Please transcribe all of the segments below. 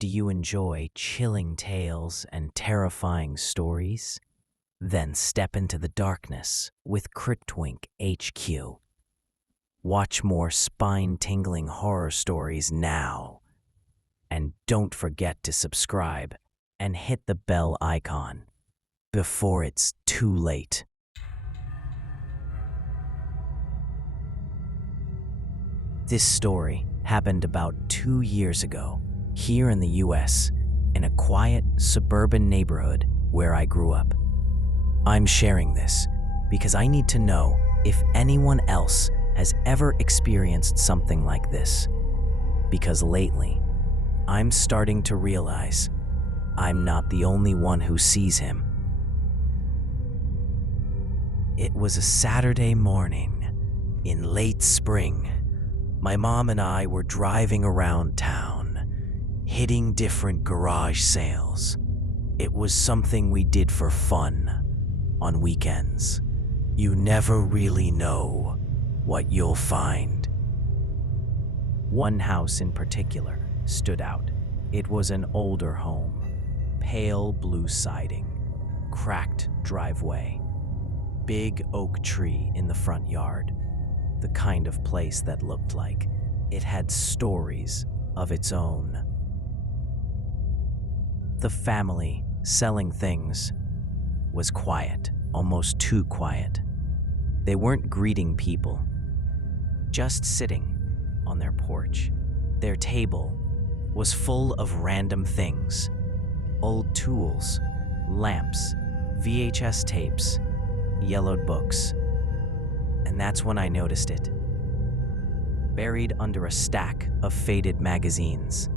Do you enjoy chilling tales and terrifying stories? Then step into the darkness with CryptwinkHQ. Watch more spine-tingling horror stories now. And don't forget to subscribe and hit the bell icon before it's too late. This story happened about 2 years ago here in the US, in a quiet suburban neighborhood where I grew up. I'm sharing this because I need to know if anyone else has ever experienced something like this. Because lately, I'm starting to realize I'm not the only one who sees him. It was a Saturday morning in late spring. My mom and I were driving around town, hitting different garage sales. It was something we did for fun on weekends. You never really know what you'll find. One house in particular stood out. It was an older home, pale blue siding, cracked driveway, big oak tree in the front yard. The kind of place that looked like it had stories of its own. The family selling things was quiet, almost too quiet. They weren't greeting people, just sitting on their porch. Their table was full of random things: old tools, lamps, VHS tapes, yellowed books. And that's when I noticed it. Buried under a stack of faded magazines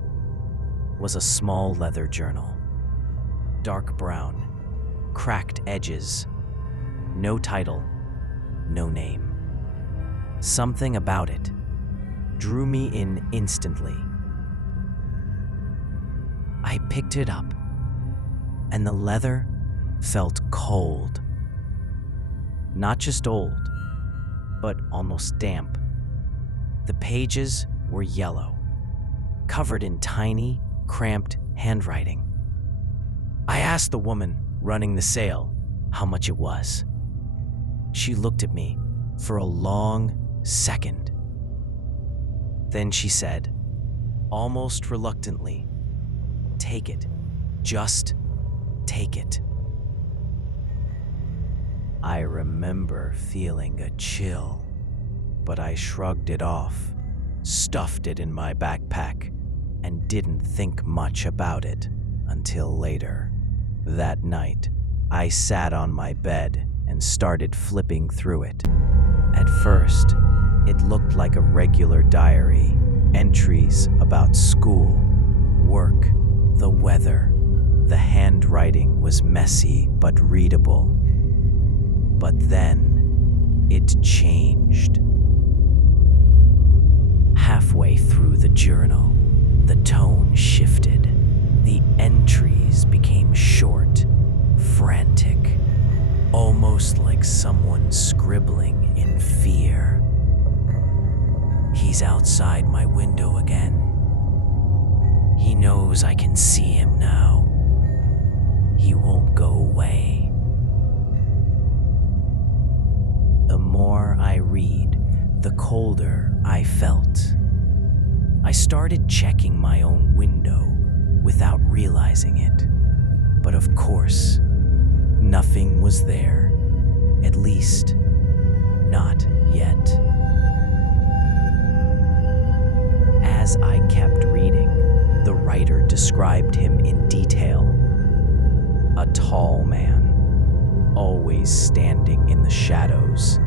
was a small leather journal. Dark brown, cracked edges, no title, no name. Something about it drew me in instantly. I picked it up, and the leather felt cold. Not just old, but almost damp. The pages were yellow, covered in tiny, cramped handwriting. I asked the woman running the sale how much it was. She looked at me for a long second. Then she said, almost reluctantly, "Take it. Just take it." I remember feeling a chill, but I shrugged it off, stuffed it in my backpack, and didn't think much about it until later. That night, I sat on my bed and started flipping through it. At first, it looked like a regular diary, entries about school, work, the weather. The handwriting was messy but readable. But then, it changed. Halfway through the journal, the tone shifted. The entries became short, frantic, almost like someone scribbling in fear. "He's outside my window again. He knows I can see him now. He won't go away." The more I read, the colder I felt. I started checking my own window without realizing it. But of course, nothing was there. At least, not yet. As I kept reading, the writer described him in detail. A tall man, always standing in the shadows.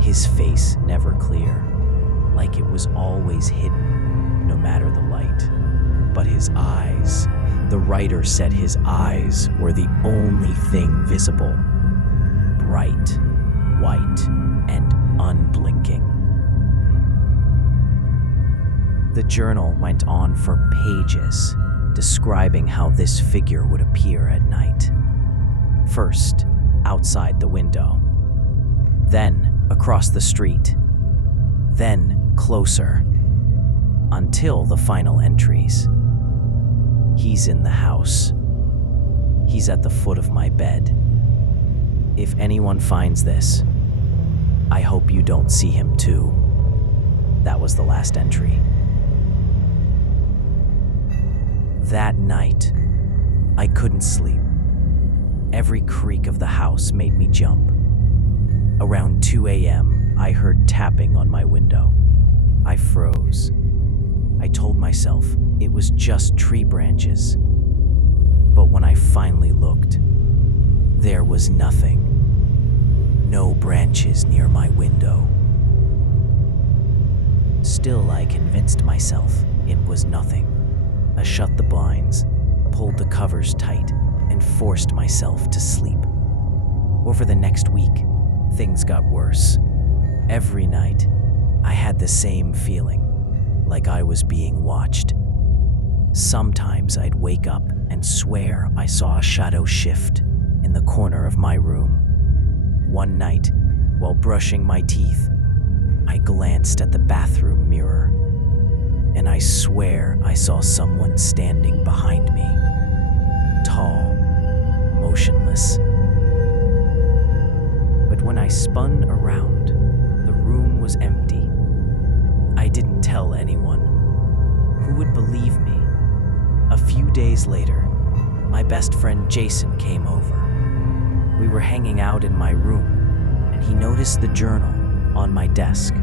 His face never clear, like it was always hidden, no matter the light. But his eyes, the writer said his eyes were the only thing visible. Bright, white, and unblinking. The journal went on for pages, describing how this figure would appear at night. First, outside the window, then across the street, then closer, until the final entries. He's in the house. He's at the foot of my bed. If anyone finds this, I hope you don't see him too. That was the last entry. That night, I couldn't sleep. Every creak of the house made me jump. Around 2 a.m., I heard tapping on my window. I froze. I told myself it was just tree branches. But when I finally looked, there was nothing. No branches near my window. Still, I convinced myself it was nothing. I shut the blinds, pulled the covers tight, and forced myself to sleep. Over the next week, things got worse. Every night, I had the same feeling, like I was being watched. Sometimes I'd wake up and swear I saw a shadow shift in the corner of my room. One night, while brushing my teeth, I glanced at the bathroom mirror, and I swear I saw someone standing behind me. Tall, motionless. But when I spun around, the room was empty. I didn't tell anyone. Who would believe me? A few days later, my best friend Jason came over. We were hanging out in my room, and he noticed the journal on my desk.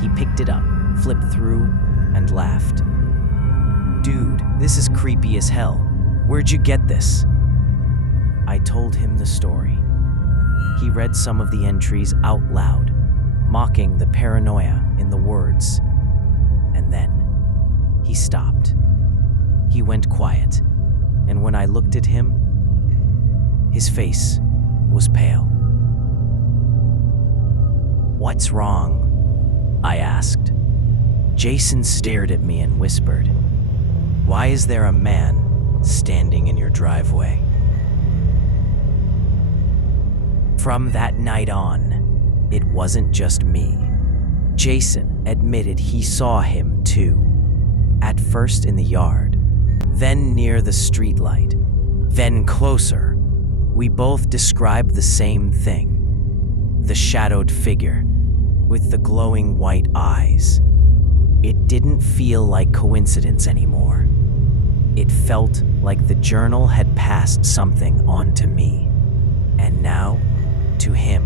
He picked it up, flipped through, and laughed. "Dude, this is creepy as hell. Where'd you get this?" I told him the story. He read some of the entries out loud, mocking the paranoia in the words. And then he stopped. He went quiet, and when I looked at him, his face was pale. "What's wrong?" I asked. Jason stared at me and whispered, "Why is there a man standing in your driveway?" From that night on, it wasn't just me. Jason admitted he saw him too. At first in the yard, then near the streetlight, then closer. We both described the same thing. The shadowed figure with the glowing white eyes. It didn't feel like coincidence anymore. It felt like the journal had passed something on to me, and now to him.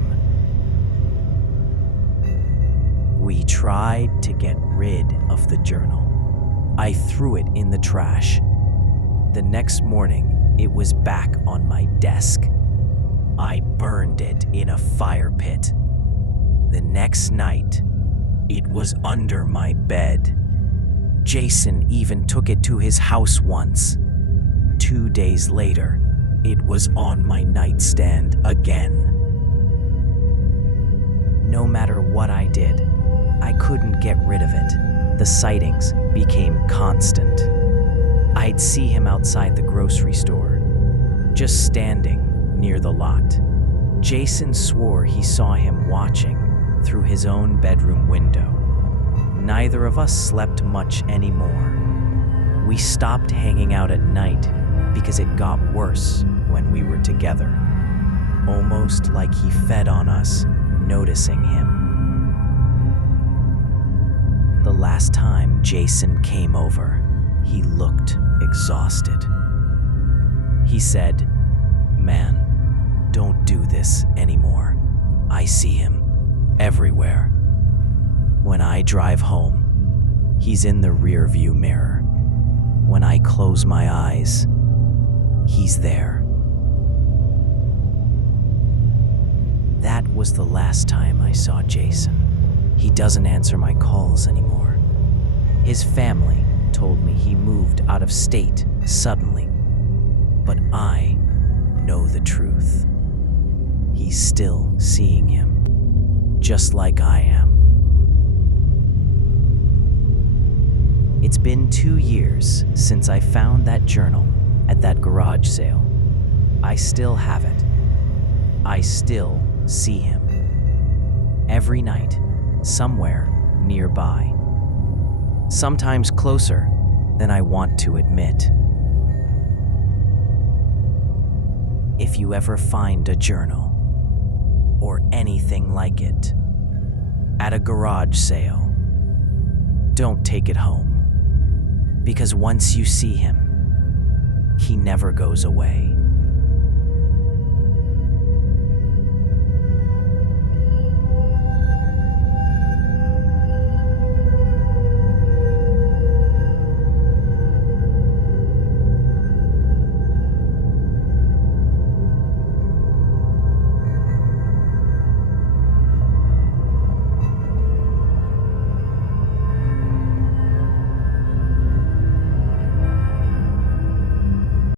We tried to get rid of the journal. I threw it in the trash. The next morning, it was back on my desk. I burned it in a fire pit. The next night, it was under my bed. Jason even took it to his house once. 2 days later, it was on my nightstand again. No matter what I did, I couldn't get rid of it. The sightings became constant. I'd see him outside the grocery store, just standing near the lot. Jason swore he saw him watching through his own bedroom window. Neither of us slept much anymore. We stopped hanging out at night because it got worse when we were together. Almost like he fed on us, noticing him. The last time Jason came over, he looked exhausted. He said, "Man, don't do this anymore. I see him everywhere. When I drive home, he's in the rearview mirror. When I close my eyes, he's there." That was the last time I saw Jason. He doesn't answer my calls anymore. His family told me he moved out of state suddenly. But I know the truth. He's still seeing him, just like I am. It's been 2 years since I found that journal at that garage sale. I still have it. I still see him. Every night, somewhere nearby. Sometimes closer than I want to admit. if you ever find a journal or anything like it at a garage sale, don't take it home, because once you see him, he never goes away.